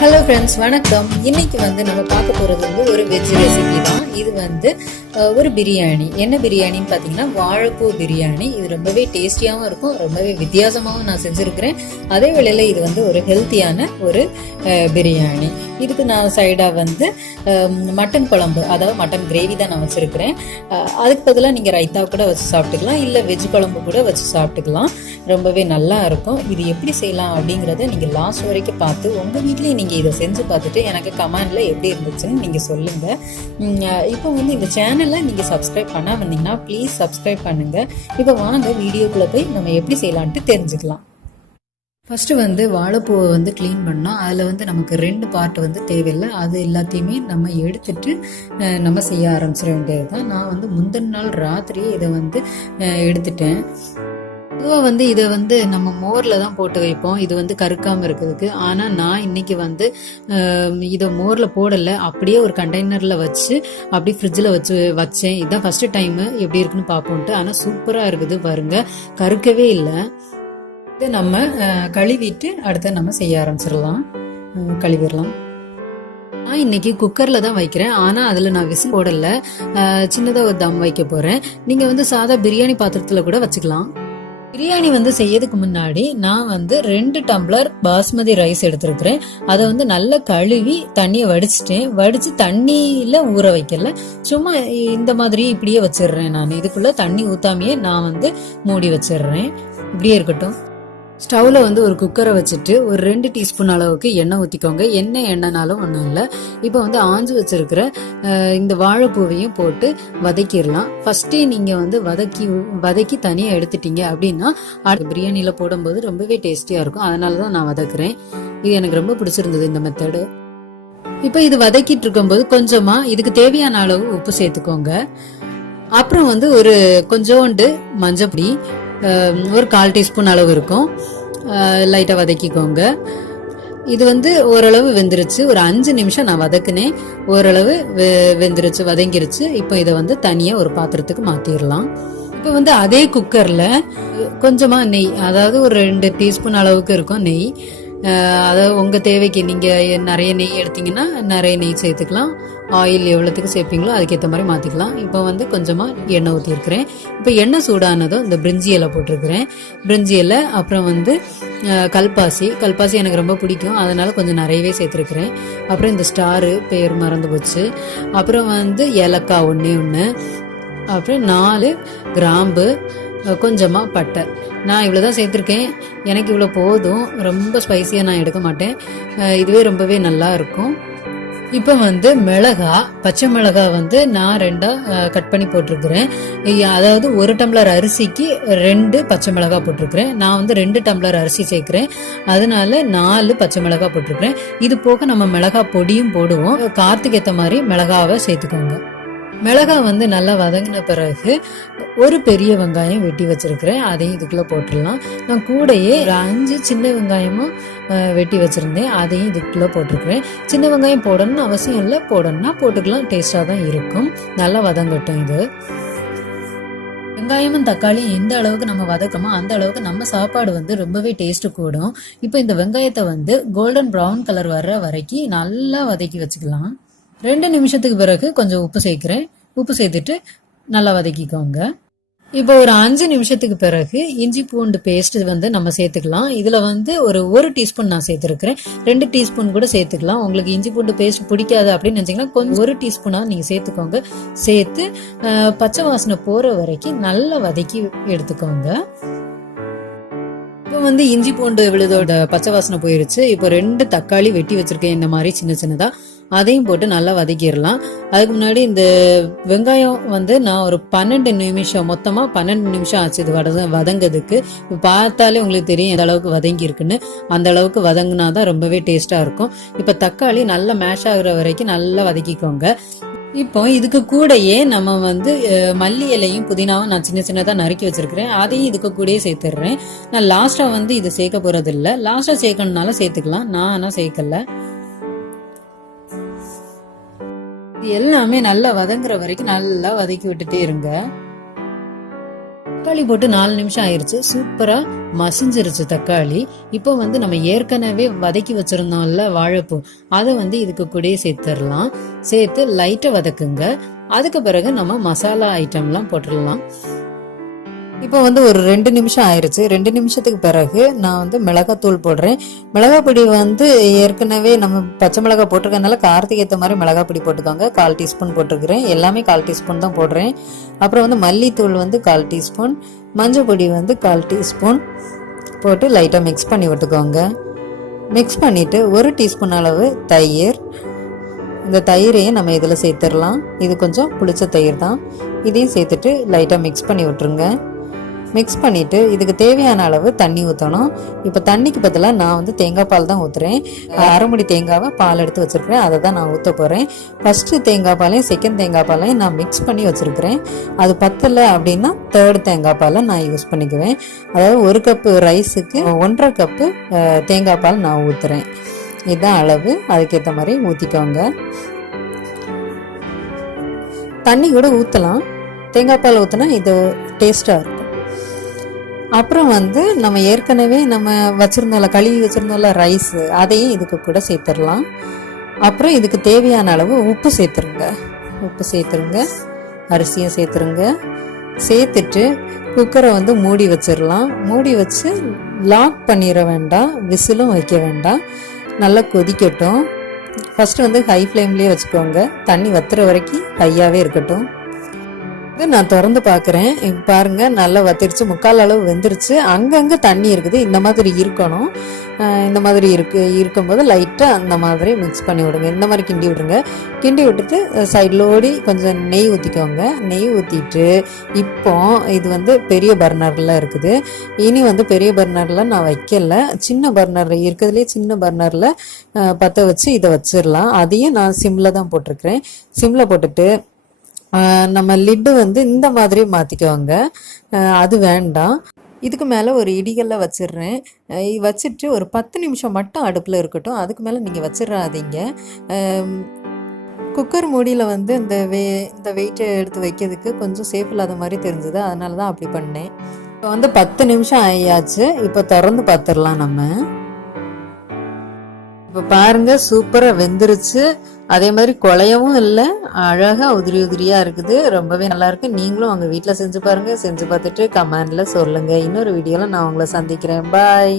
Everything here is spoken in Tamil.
ஹலோ ஃப்ரெண்ட்ஸ், வணக்கம். இன்னைக்கு நம்ம பார்க்க போகிறது ஒரு வெஜ் ரெசிபி தான். இது ஒரு பிரியாணி. என்ன பிரியாணின்னு பார்த்தீங்கன்னா வாழைப்பூ பிரியாணி. இது ரொம்பவே டேஸ்டியாகவும் இருக்கும், ரொம்பவே வித்தியாசமாகவும் நான் செஞ்சுருக்கிறேன். அதே வேளையில் இது ஒரு ஹெல்த்தியான ஒரு பிரியாணி. இதுக்கு நான் சைடாக மட்டன் குழம்பு, அதாவது மட்டன் கிரேவி தான் நான் வச்சுருக்கிறேன். அதுக்கு பதிலாக நீங்கள் ரைத்தா கூட வச்சு சாப்பிட்டுக்கலாம், இல்லை வெஜ் குழம்பு கூட வச்சு சாப்பிட்டுக்கலாம். ரொம்பவே நல்லா இருக்கும். இது எப்படி செய்யலாம் அப்படிங்கிறத நீங்கள் லாஸ்ட் வரைக்கும் பார்த்து உங்கள் வீட்லேயும் நீங்கள் இதை செஞ்சு பார்த்துட்டு எனக்கு கமெண்டில் எப்படி இருந்துச்சுன்னு நீங்கள் சொல்லுங்கள். இப்போ இந்த சேனலை நீங்கள் சப்ஸ்கிரைப் பண்ணால் வந்தீங்கன்னா ப்ளீஸ் சப்ஸ்கிரைப் பண்ணுங்கள். இப்போ வாங்க வீடியோக்குள்ளே போய் நம்ம எப்படி செய்யலான்ட்டு தெரிஞ்சுக்கலாம். ஃபஸ்ட்டு வாழைப்பூவை க்ளீன் பண்ணோம். அதில் நமக்கு 2 பார்ட் தேவையில்லை. அது எல்லாத்தையுமே நம்ம எடுத்துட்டு நம்ம செய்ய ஆரம்பிச்சிட வேண்டியது தான். நான் முந்தின நாள் ராத்திரியே இதை எடுத்துட்டேன். பொதுவாக இதை நம்ம மோரில் தான் போட்டு வைப்போம், இது கருக்காமல் இருக்கிறதுக்கு. ஆனால் நான் இன்னைக்கு இதை மோரில் போடலை, அப்படியே ஒரு கண்டெய்னரில் வச்சு அப்படியே ஃப்ரிட்ஜில் வச்சேன். இதுதான் ஃபஸ்ட்டு டைமு, எப்படி இருக்குன்னு பார்ப்போன்ட்டு. ஆனால் சூப்பராக இருக்குது பாருங்கள், கருக்கவே இல்லை. இதை நம்ம கழுவிட்டு அடுத்த நம்ம செய்ய ஆரம்பிச்சிடலாம். கழுவிடலாம். நான் இன்னைக்கு குக்கரில் தான் வைக்கிறேன், ஆனால் அதில் நான் விசில் போடலை, சின்னதாக ஒரு தம் வைக்க போகிறேன். நீங்கள் சாதா பிரியாணி பாத்திரத்தில் கூட வச்சுக்கலாம். பிரியாணி செய்யறதுக்கு முன்னாடி நான் 2 டம்ளர் பாஸ்மதி ரைஸ் எடுத்திருக்கிறேன். அதை நல்லா கழுவி தண்ணியை வடிச்சு தண்ணியில ஊற வைக்கல, சும்மா இந்த மாதிரி இப்படியே வச்சிடுறேன். நான் இதுக்குள்ள தண்ணி ஊத்தாமையே நான் மூடி வச்சிடுறேன். இப்படியே இருக்கட்டும். ஸ்டவ்ல ஒரு குக்கரை வச்சுட்டு ஒரு 2 டீஸ்பூன் அளவுக்கு எண்ணெய் ஊற்றிக்கோங்க. எண்ணெய்னாலும் ஒன்றும் இல்லை. இப்போ ஆஞ்சு வச்சிருக்கிற இந்த வாழைப்பூவையும் போட்டு வதக்கிடலாம். ஃபர்ஸ்டே நீங்கள் வதக்கி தனியாக எடுத்துட்டீங்க அப்படின்னா பிரியாணியில் போடும்போது ரொம்பவே டேஸ்டியாக இருக்கும். அதனால தான் நான் வதக்குறேன். இது எனக்கு ரொம்ப பிடிச்சிருந்தது இந்த மெத்தடு. இப்போ இது வதக்கிட்டு இருக்கும்போது கொஞ்சமா இதுக்கு தேவையான அளவு உப்பு சேர்த்துக்கோங்க. அப்புறம் ஒரு கொஞ்சோண்டு மஞ்சப்பொடி, ஒரு 1/4 டீஸ்பூன் அளவு இருக்கும், லைட்டாக வதக்கிக்கோங்க. இது ஓரளவு வெந்துருச்சு. ஒரு 5 நிமிஷம் நான் வதக்குனேன், ஓரளவு வெந்துருச்சு, வதங்கிருச்சு. இப்போ இதை தனியாக ஒரு பாத்திரத்துக்கு மாற்றிடலாம். இப்போ அதே குக்கரில் கொஞ்சமாக நெய், அதாவது ஒரு 2 டீஸ்பூன் அளவுக்கு இருக்கும் நெய். அதாவது உங்கள் தேவைக்கு நீங்கள் நிறைய நெய் எடுத்தீங்கன்னா நிறைய நெய் சேர்த்துக்கலாம். ஆயில் எவ்வளோத்துக்கு சேர்ப்பீங்களோ அதுக்கேற்ற மாதிரி மாற்றிக்கலாம். இப்போ கொஞ்சமாக எண்ணெய் ஊற்றிருக்கிறேன். இப்போ எண்ணெய் சூடானதும் இந்த பிரிஞ்சி இலை போட்டிருக்கிறேன். பிரிஞ்சி இலை, அப்புறம் கல்பாசி எனக்கு ரொம்ப பிடிக்கும், அதனால் கொஞ்சம் நிறையவே சேர்த்துருக்கிறேன். அப்புறம் இந்த ஸ்டாரு பேர் மறந்து போச்சு. அப்புறம் ஏலக்காய் ஒன்று, அப்புறம் 4 கிராம்பு, கொஞ்சமாக பட்டை. நான் இவ்வளோ தான் சேர்த்துருக்கேன், எனக்கு இவ்வளோ போதும். ரொம்ப ஸ்பைசியாக நான் எடுக்க மாட்டேன், இதுவே ரொம்பவே நல்லா இருக்கும். இப்போ பச்சை மிளகா நான் 2ஆக கட் பண்ணி போட்டிருக்கிறேன். அதாவது 1 டம்ளர் அரிசிக்கு 2 பச்சை மிளகா போட்டிருக்கிறேன். நான் 2 டம்ளர் அரிசி சேர்க்கிறேன், அதனால 4 பச்சை மிளகா போட்டிருக்கிறேன். இது போக நம்ம மிளகா பொடியும் போடுவோம். காரத்துக்கு ஏற்ற மாதிரி மிளகாவை சேர்த்துக்கோங்க. மிளகா நல்லா வதங்கின பிறகு ஒரு பெரிய வெங்காயம் வெட்டி வச்சிருக்கிறேன், அதையும் இதுக்குள்ள போட்டுடலாம். நான் கூடையே 5 சின்ன வெங்காயமும் வெட்டி வச்சிருந்தேன், அதையும் இதுக்குள்ள போட்டிருக்கிறேன். சின்ன வெங்காயம் போடணும்னு அவசியம் இல்லை, போடணும்னா போட்டுக்கலாம், டேஸ்டா தான் இருக்கும். நல்லா வதங்கட்டும். இது வெங்காயமும் தக்காளியும் எந்த அளவுக்கு நம்ம வதக்கமோ அந்த அளவுக்கு நம்ம சாப்பாடு ரொம்பவே டேஸ்ட் கூடும். இப்போ இந்த வெங்காயத்தை கோல்டன் ப்ரௌன் கலர் வர்ற வரைக்கும் நல்லா வதக்கி வச்சுக்கலாம். 2 நிமிஷத்துக்கு பிறகு கொஞ்சம் உப்பு சேர்க்கிறேன். உப்பு சேர்த்துட்டு நல்லா வதக்கிக்கோங்க. இப்போ ஒரு 5 நிமிஷத்துக்கு பிறகு இஞ்சி பூண்டு பேஸ்ட் நம்ம சேர்த்துக்கலாம். இதுல ஒரு 1 டீஸ்பூன் நான் சேர்த்துருக்கிறேன், 2 டீஸ்பூன் கூட சேர்த்துக்கலாம். உங்களுக்கு இஞ்சி பூண்டு பேஸ்ட் பிடிக்காது அப்படின்னு நினைச்சீங்கன்னா கொஞ்சம் 1 டீஸ்பூனா நீங்க சேர்த்துக்கோங்க. சேர்த்து பச்சை வாசனை போற வரைக்கும் நல்லா வதக்கி எடுத்துக்கோங்க. இப்போ இஞ்சி பூண்டு விழுதோட பச்சை வாசனை போயிருச்சு. இப்போ 2 தக்காளி வெட்டி வச்சிருக்கேன், இந்த மாதிரி சின்ன சின்னதா, அதையும் போட்டு நல்லா வதக்கிடலாம். அதுக்கு முன்னாடி இந்த வெங்காயம் நான் ஒரு 12 நிமிஷம், மொத்தமா 12 நிமிஷம் ஆச்சு இது வதங்கிறதுக்கு. இப்போ பார்த்தாலே உங்களுக்கு தெரியும் எந்த அளவுக்கு வதங்கி இருக்குன்னு. அந்த அளவுக்கு வதங்கினாதான் ரொம்பவே டேஸ்டா இருக்கும். இப்போ தக்காளி நல்லா மேஷ் ஆகுற வரைக்கும் நல்லா வதக்கிக்கோங்க. இப்போ இதுக்கு கூடயே நம்ம மல்லி இலையும் புதினாவும் நான் சின்ன சின்னதா நறுக்கி வச்சிருக்கிறேன், அதையும் இதுக்கு கூடயே சேர்த்துடுறேன். நான் லாஸ்டா இது சேர்க்க போறது இல்லை, லாஸ்டா சேர்க்கணும்னால சேர்த்துக்கலாம், நான் ஆனா சேர்க்கல. இது எல்லாமே நல்லா வதங்குற வரைக்கும் நல்லா வதக்கி விட்டுட்டே இருங்க. தக்காளி போட்டு 4 நிமிஷம் ஆயிருச்சு. சூப்பரா மசிஞ்சிருச்சு தக்காளி. இப்போ வந்து நம்ம ஏற்கனவே வதக்கி வச்சிருந்தோம்ல வாழைப்பூ, அதை வந்து இதுக்கு கூடயே சேர்த்துடலாம். சேர்த்து லைட்டா வதக்குங்க. அதுக்கு பிறகு நம்ம மசாலா ஐட்டம்லாம் போட்டுடலாம். இப்போ வந்து ஒரு 2 நிமிஷம் ஆயிருச்சு. 2 நிமிஷத்துக்கு பிறகு நான் வந்து மிளகாத்தூள் போடுறேன். மிளகாய் பொடி வந்து ஏற்கனவே நம்ம பச்சை மிளகாய் போட்டிருக்கனால காரத்துக்கு ஏற்ற மாதிரி மிளகாய் பொடி போட்டுக்கோங்க. 1/4 டீஸ்பூன் போட்டிருக்கிறேன். எல்லாமே 1/4 டீஸ்பூன் தான் போடுறேன். அப்புறம் வந்து மல்லித்தூள் வந்து 1/4 டீஸ்பூன், மஞ்சள் பொடி வந்து 1/4 டீஸ்பூன் போட்டு லைட்டாக மிக்ஸ் பண்ணி விட்டுக்கோங்க. மிக்ஸ் பண்ணிவிட்டு 1 டீஸ்பூன் அளவு தயிர், இந்த தயிரையும் நம்ம இதில் சேர்த்துடலாம். இது கொஞ்சம் புளிச்ச தயிர் தான். இதையும் சேர்த்துட்டு லைட்டாக மிக்ஸ் பண்ணி விட்டுருங்க. மிக்ஸ் பண்ணிவிட்டு இதுக்கு தேவையான அளவு தண்ணி ஊற்றணும். இப்போ தண்ணிக்கு பதிலாக நான் வந்து தேங்காய் பால் தான் ஊற்றுறேன். அரை முடி தேங்காவை பால் எடுத்து வச்சுருக்கிறேன், அதை தான் நான் ஊற்ற போகிறேன். ஃபஸ்ட்டு தேங்காய் பாலையும் செகண்ட் தேங்காய் பாலையும் நான் மிக்ஸ் பண்ணி வச்சுருக்கிறேன். அது பத்தலை அப்படின்னா 3rd தேங்காய் பாலை நான் யூஸ் பண்ணிக்குவேன். அதாவது 1 கப்பு ரைஸுக்கு 1.5 கப்பு தேங்காய் பால் நான் ஊற்றுறேன். இதுதான் அளவு, அதுக்கேற்ற மாதிரி ஊற்றிக்கோங்க. தண்ணி கூட ஊற்றலாம், தேங்காய் பால் ஊற்றினா இது டேஸ்ட்டாக இருக்கும். அப்புறம் வந்து நம்ம ஏற்கனவே நம்ம வச்சுருந்தோம்ல, கழுவி வச்சுருந்தோம்ல ரைஸ், அதையும் இதுக்கு கூட சேர்த்துடலாம். அப்புறம் இதுக்கு தேவையான அளவு உப்பு சேர்த்துருங்க. அரிசியும் சேர்த்துருங்க. சேர்த்துட்டு குக்கரை வந்து மூடி வச்சிடலாம். மூடி வச்சு லாக் பண்ணிட வேண்டாம், விசிலும் வைக்க வேண்டாம். நல்லா கொதிக்கட்டும். ஃபஸ்ட்டு வந்து ஹை ஃப்ளேம்லேயே வச்சுக்கோங்க. தண்ணி வத்துற வரைக்கும் ஹையாகவே இருக்கட்டும். இது நான் திறந்து பார்க்குறேன். பாருங்க, நல்லா வத்திருச்சு, 1/4 அளவு வெந்துருச்சு. அங்கங்கே தண்ணி இருக்குது. இந்த மாதிரி இருக்கணும். இந்த மாதிரி இருக்கும்போது லைட்டாக அந்த மாதிரி மிக்ஸ் பண்ணி விடுங்க. இந்த மாதிரி கிண்டி விடுங்க. கிண்டி விட்டுட்டு சைட்லோடி கொஞ்சம் நெய் ஊற்றிக்கோங்க. நெய் ஊற்றிட்டு இப்போ இது வந்து பெரிய பர்னரில் இருக்குது. இனி வந்து பெரிய பர்னரில் நான் வைக்கல, சின்ன பர்னர் இருக்கிறதுலே சின்ன பர்னரில் பற்ற வச்சு இதை வச்சிடலாம். அதையும் நான் சிம்மில் தான் போட்டிருக்கிறேன். சிம்மில் போட்டுட்டு நம்ம லிட்டு வந்து இந்த மாதிரி மாற்றிக்குவாங்க, அது வேண்டாம். இதுக்கு மேலே ஒரு இடிகல்ல வச்சிடுறேன். வச்சுட்டு ஒரு 10 நிமிஷம் மட்டும் அடுப்பில் இருக்கட்டும். அதுக்கு மேலே நீங்கள் வச்சிடாதீங்க. குக்கர் மூடியில் வந்து இந்த வெயிட்டை எடுத்து வைக்கிறதுக்கு கொஞ்சம் சேஃப் இல்லாத மாதிரி தெரிஞ்சது, அதனால தான் அப்படி பண்ணேன். இப்போ வந்து 10 நிமிஷம் ஆயாச்சு. இப்போ திறந்து பார்த்துடலாம் நம்ம. இப்போ பாருங்க, சூப்பராக வெந்துருச்சு. அதே மாதிரி குழையவும் இல்லை, அழகாக உதிரியாக இருக்குது. ரொம்பவே நல்லா இருக்கு. நீங்களும் உங்கள் வீட்டில் செஞ்சு பாருங்கள். செஞ்சு பார்த்துட்டு கமெண்டில் சொல்லுங்கள். இன்னொரு வீடியோவில் நான் உங்களை சந்திக்கிறேன். பாய்.